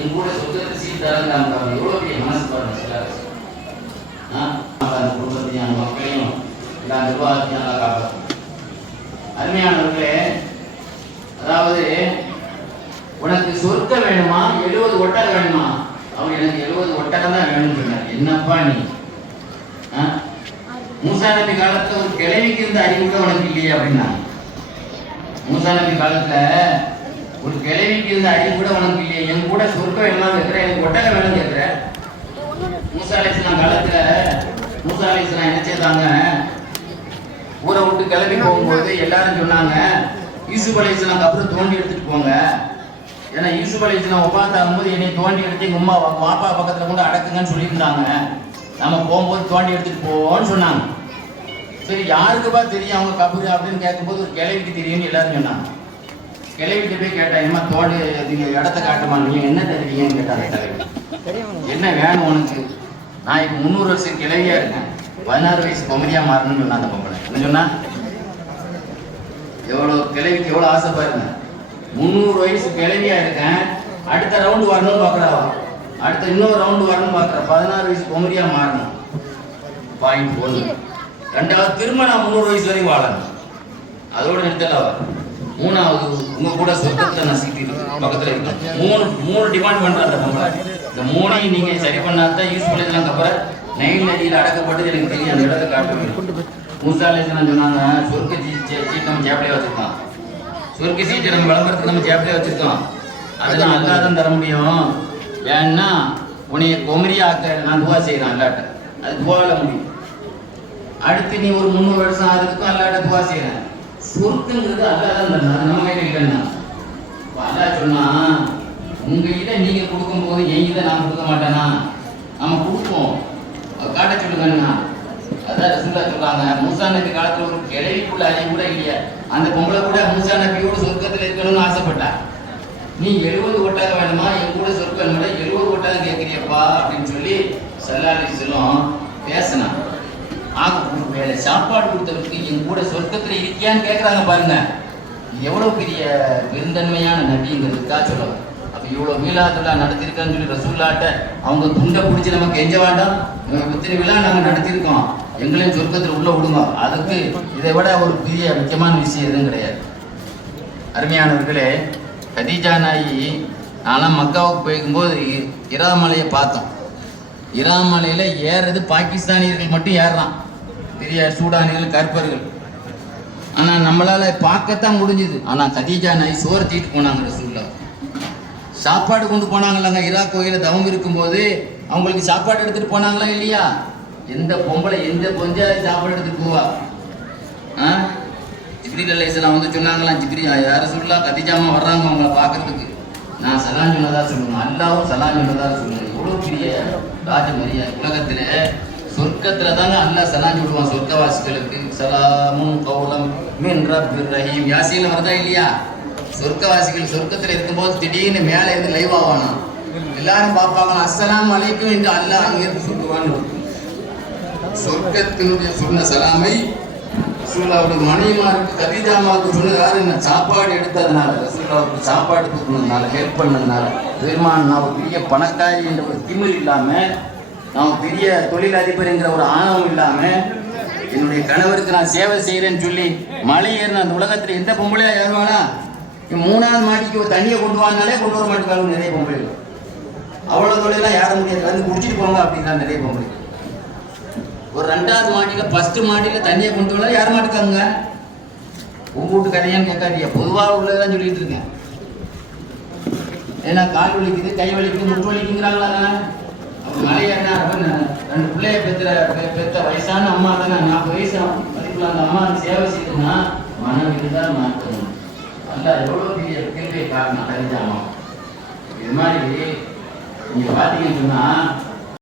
என் கூட சொந்தத்தை சீட்டாங்க எவ்வளோ பெரிய மனசு பாருங்க சிலர். அந்த குடும்பத்தையும் அந்த மக்களையும் எல்லா நிர்வாகத்தையும் நல்லா காப்பாற்றும். அருமையானவர்களே, அதாவது உனக்கு சொர்க்கம் வேணுமா 70 ஒட்டகம் வேணுமா? அவன் எனக்கு 70 ஒட்டகம் தான் வேணும்னு சொன்னார். என்னப்பா நீ? மூசா நபி காலத்துல ஒரு கிழவிக்கு இருந்த அறிவு கூட உனக்கு இல்லையே அப்படின்னா. மூசா நபி காலத்துல ஒரு கிழவிக்கு இருந்த அறிவு கூட உனக்கு இல்லையே, என் கூட சொர்க்கம் வேணுமா கேட்கிறேன், எனக்கு ஒட்டகம் வேணும் கேட்கிறேன். மூசா அலைஹிஸ்ஸலாம் காலத்துல மூசா அலைஹிஸ்ஸலாம் என்ன செய்தாங்க, ஊரை விட்டு கிளம்பி போகும்போது எல்லாரும் சொன்னாங்க யூசுப் அலைஹிஸ்ஸலாம்க்கு அப்புறம் தோண்டி எடுத்துட்டு போங்க. ஏன்னா யூசுப் அலைஹிஸ்ஸலாம் ஒபாத்தாகும் போது என்னை தோண்டி எடுத்து எங்க அம்மா பாப்பா பக்கத்துல கொண்டு அடக்குங்கன்னு சொல்லியிருந்தாங்க. நம்ம போகும்போது தோண்டி எடுத்துட்டு போவோன்னு சொன்னாங்க. சரி, யாருக்குப்பா தெரியும் அவங்க கபரு அப்படின்னு கேட்கும்போது ஒரு கிழவிக்கு தெரியும்னு எல்லாரும் சொன்னாங்க. கிழவிட்டு போய் கேட்டேன், என்னமா தோண்டி நீங்க இடத்த காட்டுமா, நீங்க என்ன தெரிவிங்கன்னு கேட்டாங்க கிழவி. என்ன வேணும் உனக்கு? நான் இப்போ 300 வருஷம் கிழவியா இருக்கேன், 16 வயசு பொமரியா மாறணும்னு சொன்னா அந்த பொம்பளை. என்ன சொன்னா? எவ்வளோ கிழவிக்கு எவ்வளோ ஆசை பாருங்க. 300 வயசு கிழவியா இருக்கேன், அடுத்த ரவுண்டு வரணும்னு பார்க்குறாவா, அடுத்த இன்னொரு ரவுண்டு வரணும்னு பார்க்குற, 16 வயசு பொமரியா மாறணும். பாயிண்ட் 1. ரெண்டாவது, திரும்ப நான் 300 வயசு வரைக்கும் வாழணும். அதோட நிறுத்தல. மூணாவது, உங்க கூட சொர்க்கத்தை நான் சீட்டு பக்கத்தில் இருக்கேன். மூணு டிமாண்ட் பண்ற அந்த பொம்பளை. இந்த மூணையும் நீங்க சரி பண்ணாதான் யூஸ் பண்ணிக்கலாம். அப்புறம் நைல் நதியில் அடக்கப்பட்டு எனக்கு தெரியும் அந்த இடத்தை காட்டுவேன். மூசா அலைஹிஸ்ஸலாம் சொன்னாங்க, சொர்க்க சீட்டு நம்ம ஜேப்லேயே வச்சிருக்கோம், சொர்க்க சீட்டை நம்ம விளம்பரத்துக்கு நம்ம ஜேப்லேயே வச்சிருக்கோம், அதெல்லாம் அல்லாதான் தர முடியும். ஏன்னா உன்னைய கொமரியா ஆக்க நான் துவா செய்யறேன் அல்லாட்ட, அது துவால முடியும். அடுத்து நீ ஒரு 300 வருஷம் ஆகிறதுக்கும் அல்லாட்ட துவா செய்யறேன். சொர்க்குங்கிறது அல்லாதான் தரணும், அது நம்ம கையில் இல்லைன்னா. அல்லா சொன்னா உங்க இதை நீங்க கொடுக்கும் போது என் இதை நான் கொடுக்க மாட்டேனா? நம்ம கொடுப்போம், காட்ட சொல்லுங்கன்னா. அதான் ரசூலுல்லாஹ் சொல்றாங்க, மூசா நபி காலத்துல ஒரு கிழவிக்குள்ள அறிவு கூட இல்லையா, அந்த பொம்பளை கூட மூசா நபியோடு சொர்க்கத்தில் இருக்கணும்னு ஆசைப்பட்டா. நீ 70 ஒட்டகம் வேணுமா, என் கூட சொர்க்கம் வேணுமா, 70 ஒட்டகம் கேட்கிறியப்பா அப்படின்னு சொல்லி ஸல்லல்லாஹு அலைஹி வஸல்லம் பேசினான். ஆக வேலை சாப்பாடு கொடுத்தவருக்கு என் கூட சொர்க்கத்தில் இருக்கியான்னு கேட்குறாங்க பாருங்க. எவ்வளோ பெரிய பெருந்தன்மையான நபிங்கிறதுக்காக சொல்லுவாங்க. அப்போ இவ்வளோ மீலாதுல்லா நடத்திருக்கான்னு சொல்லி ரசூலுல்லாஹ்ட்ட அவங்க துண்டை பிடிச்சி நம்ம கெஞ்ச வேண்டாம், இத்தனை விழா நாங்கள் நடத்தியிருக்கோம், எங்களையும் சொர்க்கத்தில் உள்ள விடுங்க. அதுக்கு இதை விட ஒரு பெரிய முக்கியமான விஷயம் எதுவும் கிடையாது. அருமையானவர்களே, கதீஜா நாயி நான்லாம் மக்காவுக்கு போயிருக்கும்போது இரா மலையை பார்த்தோம். இரா மலையில் ஏறுறது பாகிஸ்தானியர்கள் மட்டும் ஏறுறான், பெரிய சூடானிகள் கற்பர்கள். ஆனால் நம்மளால் பார்க்கத்தான் முடிஞ்சுது. ஆனால் கதீஜா நாய் சோறு தீட்டு போனாங்க. ரசூலுல்லாஹ் சாப்பாடு கொண்டு போனாங்களாங்க. ஈராக் கோயிலில் தவம் இருக்கும்போது அவங்களுக்கு சாப்பாடு எடுத்துகிட்டு போனாங்களா இல்லையா? எந்த பொம்பளை எந்த கொஞ்சம் சாப்பாடு எடுத்துகிட்டு போவா? ஜிப்ரீல் அலைஹிஸ்ஸலாம் வந்து சொன்னாங்களாம், யார் ரசூலுல்லாஹ் கதீஜாமா வர்றாங்க அவங்கள பார்க்கறதுக்கு, நான் சலாம் சொன்னதா சொல்லுவேன், அல்லாவும் சலாம் சொன்னதா சொல்லுவேன். எவ்வளோ பெரிய ராஜ மரியாதை. உலகத்தில் சொர்க்கத்தில் தாங்க அல்லாஹ் சலாம் சொல்லுவான் சொர்க்கவாசிகளுக்கு. சலாமுன் கௌலம் மின் ரப்பிர் ரஹீம். யாசீன்ல வருதா இல்லையா? சொர்க்கவாசிகள் சொர்க்கத்தில் இருக்கும்போது திடீர்னு மேலே இருந்து லைவ் ஆவானா, எல்லாரும் பார்ப்பாங்க, அஸ்ஸலாமு அலைக்கும் என்று அல்லாஹ் அங்கிருந்து சொல்லுவான்னு. சொர்க்கத்தினுடைய சொன்ன சலாமை ரசூலுல்லாஹ்வுடைய மனைவிமாருக்கு கதீஜாமாவுக்கு சொன்னதாரு என்ன? சாப்பாடு எடுத்ததுனால, ரசூலுல்லாஹ்வுக்கு சாப்பாடு கொடுக்கணுனால, ஹெல்ப் பண்ணதுனால. பெருமான் நான் ஒரு பெரிய பணக்காரி என்ற ஒரு திமிர் இல்லாமல், நான் பெரிய தொழிலதிபர் என்கிற ஒரு ஆணவம் இல்லாமல், என்னுடைய கணவருக்கு நான் சேவை செய்கிறேன்னு சொல்லி மலை ஏறின அந்த உலகத்தில் எந்த பொம்பளையா ஏறுவானா? 3ஆவது மாடிக்கு ஒரு தண்ணியை கொண்டு வாங்கினாலே கொண்டு வர மாட்டேங்காலும் நிறைய பொம்பளைகள். அவ்வளோ தொழிலாம் ஏற முடியாது, வந்து குடிச்சிட்டு போங்க அப்படின்னா நிறைய பொம்பளை. ஒரு 2ஆவது மாடியில் 1 மாடியில் தண்ணியை கொண்டு வரலாம் யார மாட்டேக்காங்க. உங்க வீட்டு கதையான்னு கேட்காதீங்க, பொதுவாக உள்ளதான் சொல்லிட்டு இருக்கேன். ஏன்னா கால் வலிக்குது, கை வலிக்குது, முட்டு வலிக்குங்கிறாங்களாங்க. அப்போ மலையேறினா 2 பிள்ளைய பெற்ற வயசான அம்மா தானே, 40 வயசு அதுக்குள்ள அந்த அம்மா சேவை செய்யுதுன்னா மனம் இருந்தால் மாற்றணும். அல்ல எவ்வளோ பெரிய கேள்வியை காரணம் கதீஜாமா. இது மாதிரி நீங்கள் பார்த்தீங்கன்னு சொன்னால்